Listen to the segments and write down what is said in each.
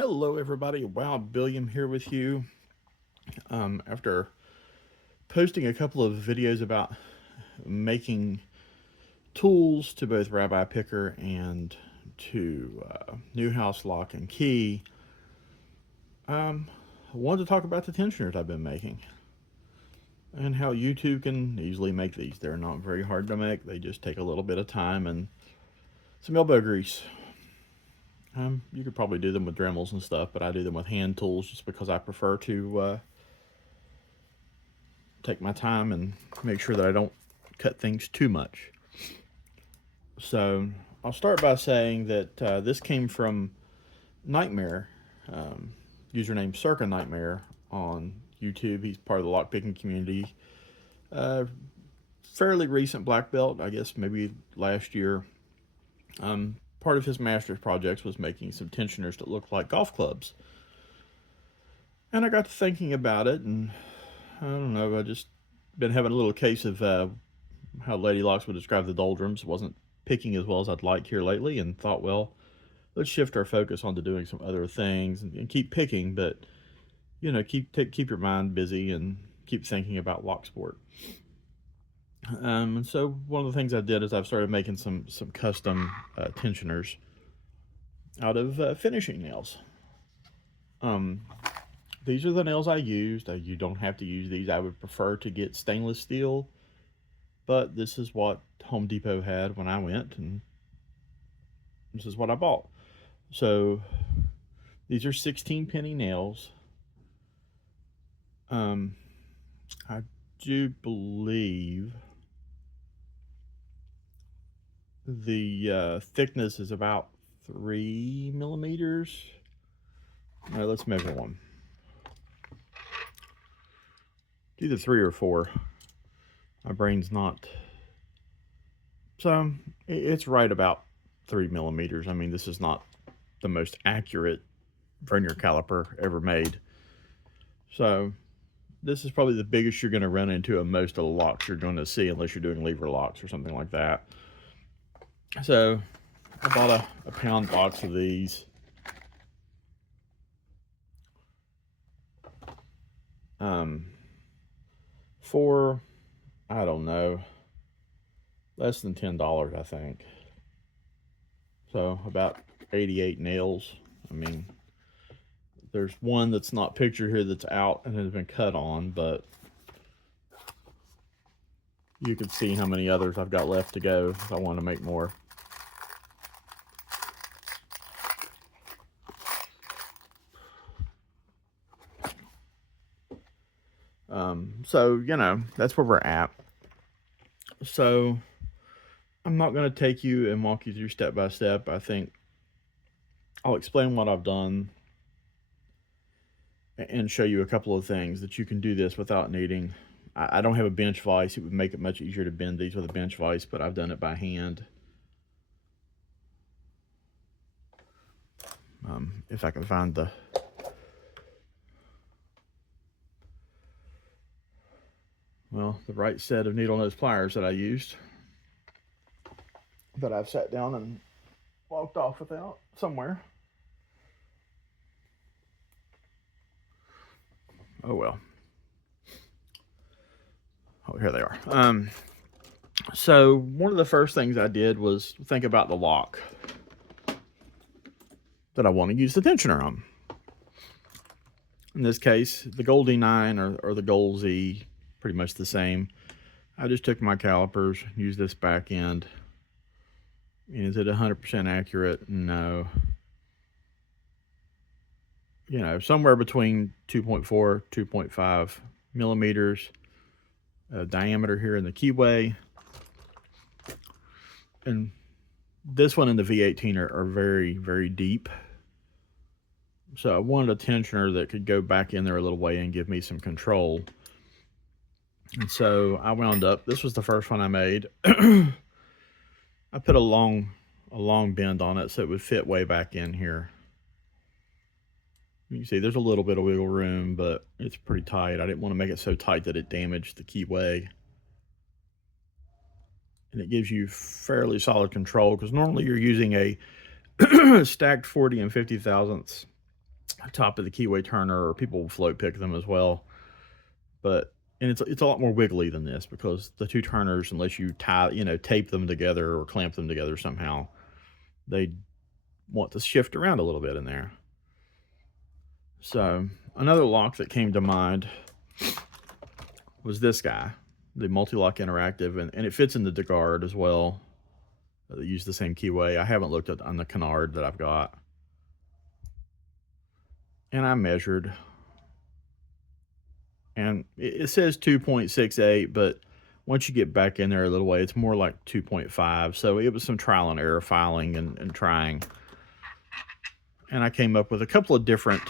Hello, everybody. Wild-Billiam here with you. After posting a couple of videos about making tools to both Rabbi Picker and to New House Lock and Key, I wanted to talk about the tensioners I've been making and how you too can easily make these. They're not very hard to make. They just take a little bit of time and some elbow grease. You could probably do them with Dremels and stuff, but I do them with hand tools just because I prefer to take my time and make sure that I don't cut things too much. So I'll start by saying that this came from Nightmare, username Circa Nightmare on YouTube. He's part of the lockpicking community. Uh, Fairly recent black belt, I guess maybe last year. Part of his master's projects was making some tensioners that looked like golf clubs. And I got to thinking about it, and I don't know, I just been having a little case of how Lady Locks would describe the doldrums. Wasn't picking as well as I'd like here lately, and thought, well, let's shift our focus onto doing some other things and keep picking, but keep your mind busy and keep thinking about Locksport. And so one of the things I did is I've started making some custom tensioners out of finishing nails. Um, these are the nails I used. You don't have to use these. I would prefer to get stainless steel, but this is what Home Depot had when I went, and this is what I bought. So these are 16 penny nails. I do believe the thickness is about 3 millimeters. All right, let's measure one. It's either 3 or 4. My brain's not. So it's right about 3 millimeters. I mean, this is not the most accurate vernier caliper ever made. So this is probably the biggest you're going to run into of most of the locks you're going to see, unless you're doing lever locks or something like that. So I bought a pound box of these. For, I don't know, less than $10, I think. So about 88 nails. I mean, there's one that's not pictured here that's out and has been cut on, but you can see how many others I've got left to go if I want to make more. So, that's where we're at. So, I'm not going to take you and walk you through step by step. I think I'll explain what I've done and show you a couple of things that you can do this without needing. I don't have a bench vise. It would make it much easier to bend these with a bench vise, but I've done it by hand. If I can find the right set of needle nose pliers that I used, that I've sat down and walked off without somewhere. Oh well. Oh, here they are. So one of the first things I did was think about the lock that I want to use the tensioner on. In this case, the Gold E9 or the Gold Z, pretty much the same. I just took my calipers, used this back end. Is it 100% accurate? No. Somewhere between 2.4, 2.5 millimeters diameter here in the keyway. And this one and the V18 are very, very deep. So I wanted a tensioner that could go back in there a little way and give me some control. And so I wound up, this was the first one I made. I put a long bend on it so it would fit way back in here. You can see there's a little bit of wiggle room, but it's pretty tight. I didn't want to make it so tight that it damaged the keyway. And it gives you fairly solid control, because normally you're using a stacked 40 and 50 thousandths top of the keyway turner, or people will float pick them as well. But and it's a lot more wiggly than this, because the two turners, unless you tape them together or clamp them together somehow, they want to shift around a little bit in there. So another lock that came to mind was this guy, the Multi-Lock Interactive, and it fits in the DeGuard as well. They use the same keyway. I haven't looked at on the canard that I've got. And I measured, and it says 2.68, but once you get back in there a little way, it's more like 2.5. So it was some trial and error filing and trying. And I came up with a couple of different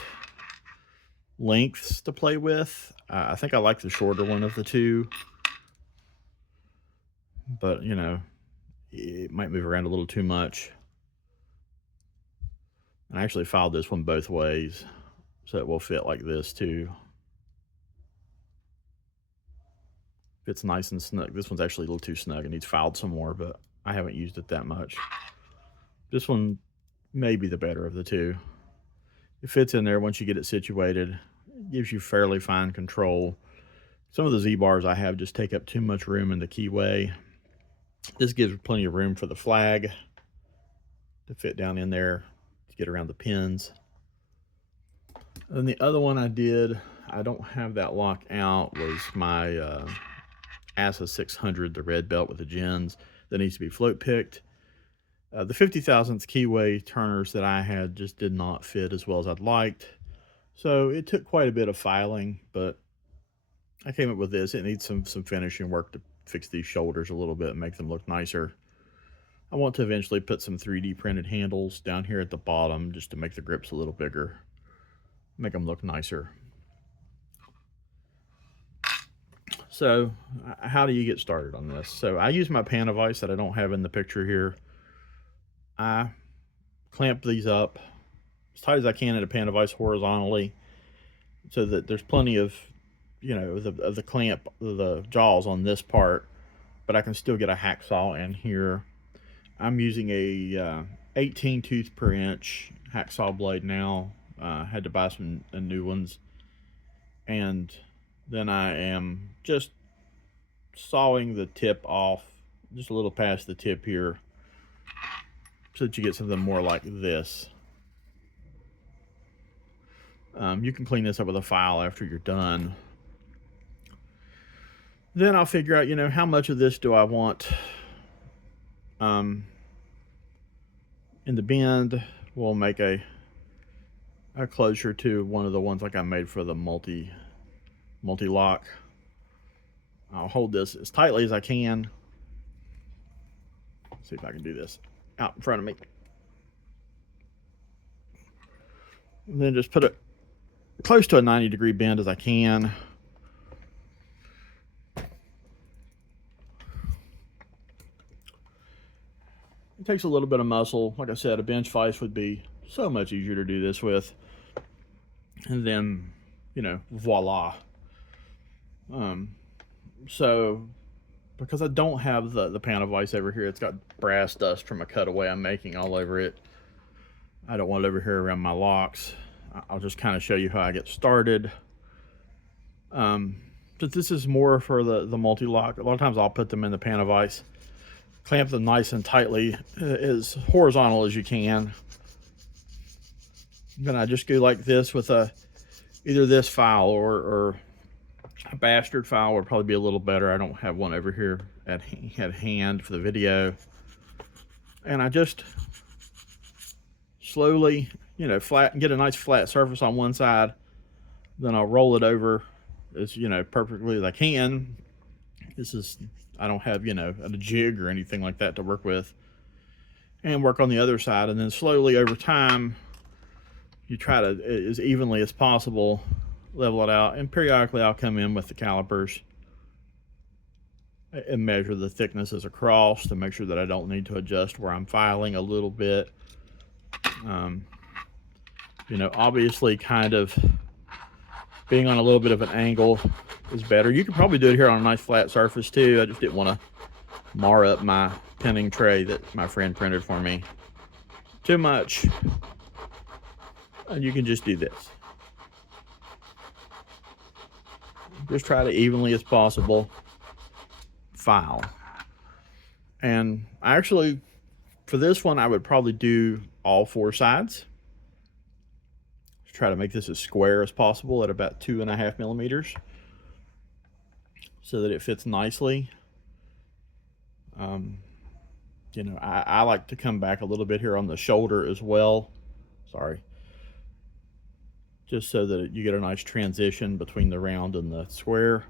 lengths to play with. I think I like the shorter one of the two, but you know, it might move around a little too much. I actually filed this one both ways, so it will fit like this too. Fits nice and snug. This one's actually a little too snug and needs filed some more, but I haven't used it that much. This one may be the better of the two. It fits in there once you get it situated. It gives you fairly fine control. Some of the Z-bars I have just take up too much room in the keyway. This gives plenty of room for the flag to fit down in there to get around the pins. And the other one I did, I don't have that lock out, was my ASA 600, the red belt with the gens that needs to be float picked. The 50,000th keyway turners that I had just did not fit as well as I'd liked. So it took quite a bit of filing, but I came up with this. It needs some finishing work to fix these shoulders a little bit and make them look nicer. I want to eventually put some 3D printed handles down here at the bottom just to make the grips a little bigger, make them look nicer. So how do you get started on this? So I use my pan of ice that I don't have in the picture here. I clamp these up as tight as I can in a pan of ice horizontally, so that there's plenty of, you know, of the clamp, the jaws on this part, but I can still get a hacksaw in here. I'm using a 18 tooth per inch hacksaw blade now. Had to buy some new ones, and then I am just sawing the tip off just a little past the tip here, so that you get something more like this. You can clean this up with a file after you're done. Then I'll figure out, you know, how much of this do I want in the bend. We'll make a closure to one of the ones like I made for the multi-lock. I'll hold this as tightly as I can. Let's see if I can do this out in front of me. And then just put it close to a 90-degree bend as I can. It takes a little bit of muscle. Like I said, a bench vise would be so much easier to do this with. And then, you know, voila. So because I don't have the pan of ice over here, it's got brass dust from a cutaway I'm making all over it. I don't want it over here around my locks. I'll just kind of show you how I get started. But this is more for the multi-lock. A lot of times I'll put them in the pan of ice, clamp them nice and tightly, as horizontal as you can. Then I just go like this with either this file or a bastard file would probably be a little better. I don't have one over here at hand for the video. And I just slowly, you know, get a nice flat surface on one side. Then I'll roll it over as, you know, perfectly as I can. I don't have, you know, a jig or anything like that to work with. And work on the other side, and then slowly over time, you try to, as evenly as possible, level it out. And periodically I'll come in with the calipers and measure the thicknesses across to make sure that I don't need to adjust where I'm filing a little bit. You know, obviously kind of being on a little bit of an angle is better. You could probably do it here on a nice flat surface too. I just didn't want to mar up my pinning tray that my friend printed for me too much. And you can just do this. Just try to evenly as possible file. And actually, for this one, I would probably do all 4 sides. Try to make this as square as possible at about 2.5 millimeters so that it fits nicely. You know, I like to come back a little bit here on the shoulder as well. Sorry. Just so that you get a nice transition between the round and the square.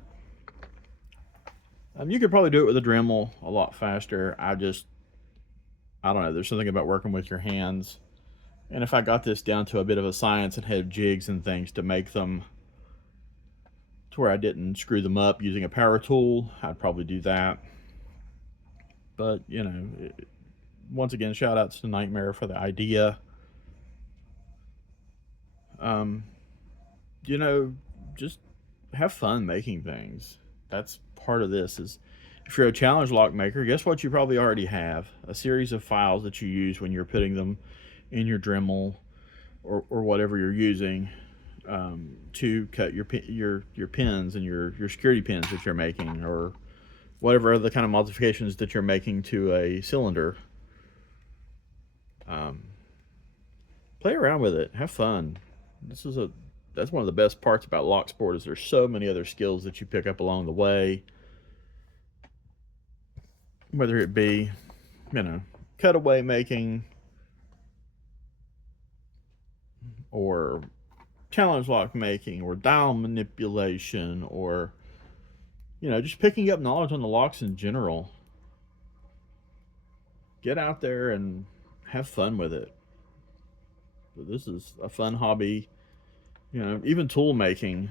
You could probably do it with a Dremel a lot faster. I don't know, there's something about working with your hands. And if I got this down to a bit of a science and had jigs and things to make them to where I didn't screw them up using a power tool, I'd probably do that. But, you know, once again, shout outs to Nightmare for the idea. You know, just have fun making things. That's part of this. Is if you're a challenge lock maker, guess what you probably already have? A series of files that you use when you're putting them in your Dremel or whatever you're using to cut your pins and your security pins that you're making, or whatever other kind of modifications that you're making to a cylinder. Play around with it, have fun. That's one of the best parts about Locksport, is there's so many other skills that you pick up along the way, whether it be, you know, cutaway making or challenge lock making or dial manipulation, or, you know, just picking up knowledge on the locks in general. Get out there and have fun with it. This is a fun hobby. You know, even tool making.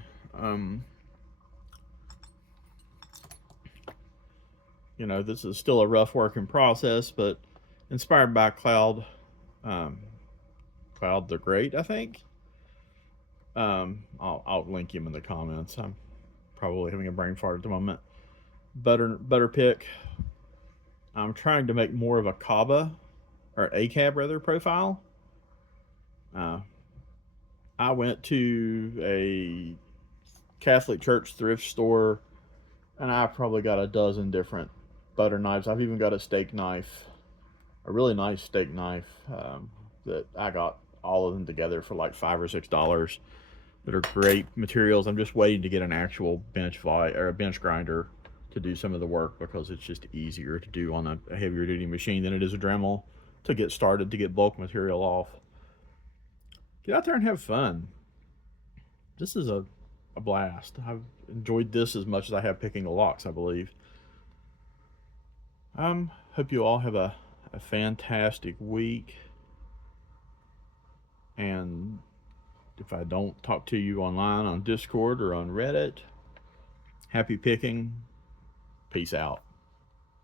You know, this is still a rough work in process, but inspired by Cloud the Great, I think. I'll link him in the comments. I'm probably having a brain fart at the moment. Butter pick. I'm trying to make more of a CABA, or ACAB rather, profile. I went to a Catholic church thrift store, and I probably got a dozen different butter knives. I've even got a steak knife, a really nice steak knife that I got all of them together for like $5 or $6. That are great materials. I'm just waiting to get an actual bench grinder to do some of the work, because it's just easier to do on a heavier duty machine than it is a Dremel to get started, to get bulk material off. Get out there and have fun. This is a blast. I've enjoyed this as much as I have picking the locks, I believe. Hope you all have a fantastic week. And if I don't talk to you online on Discord or on Reddit, happy picking. Peace out.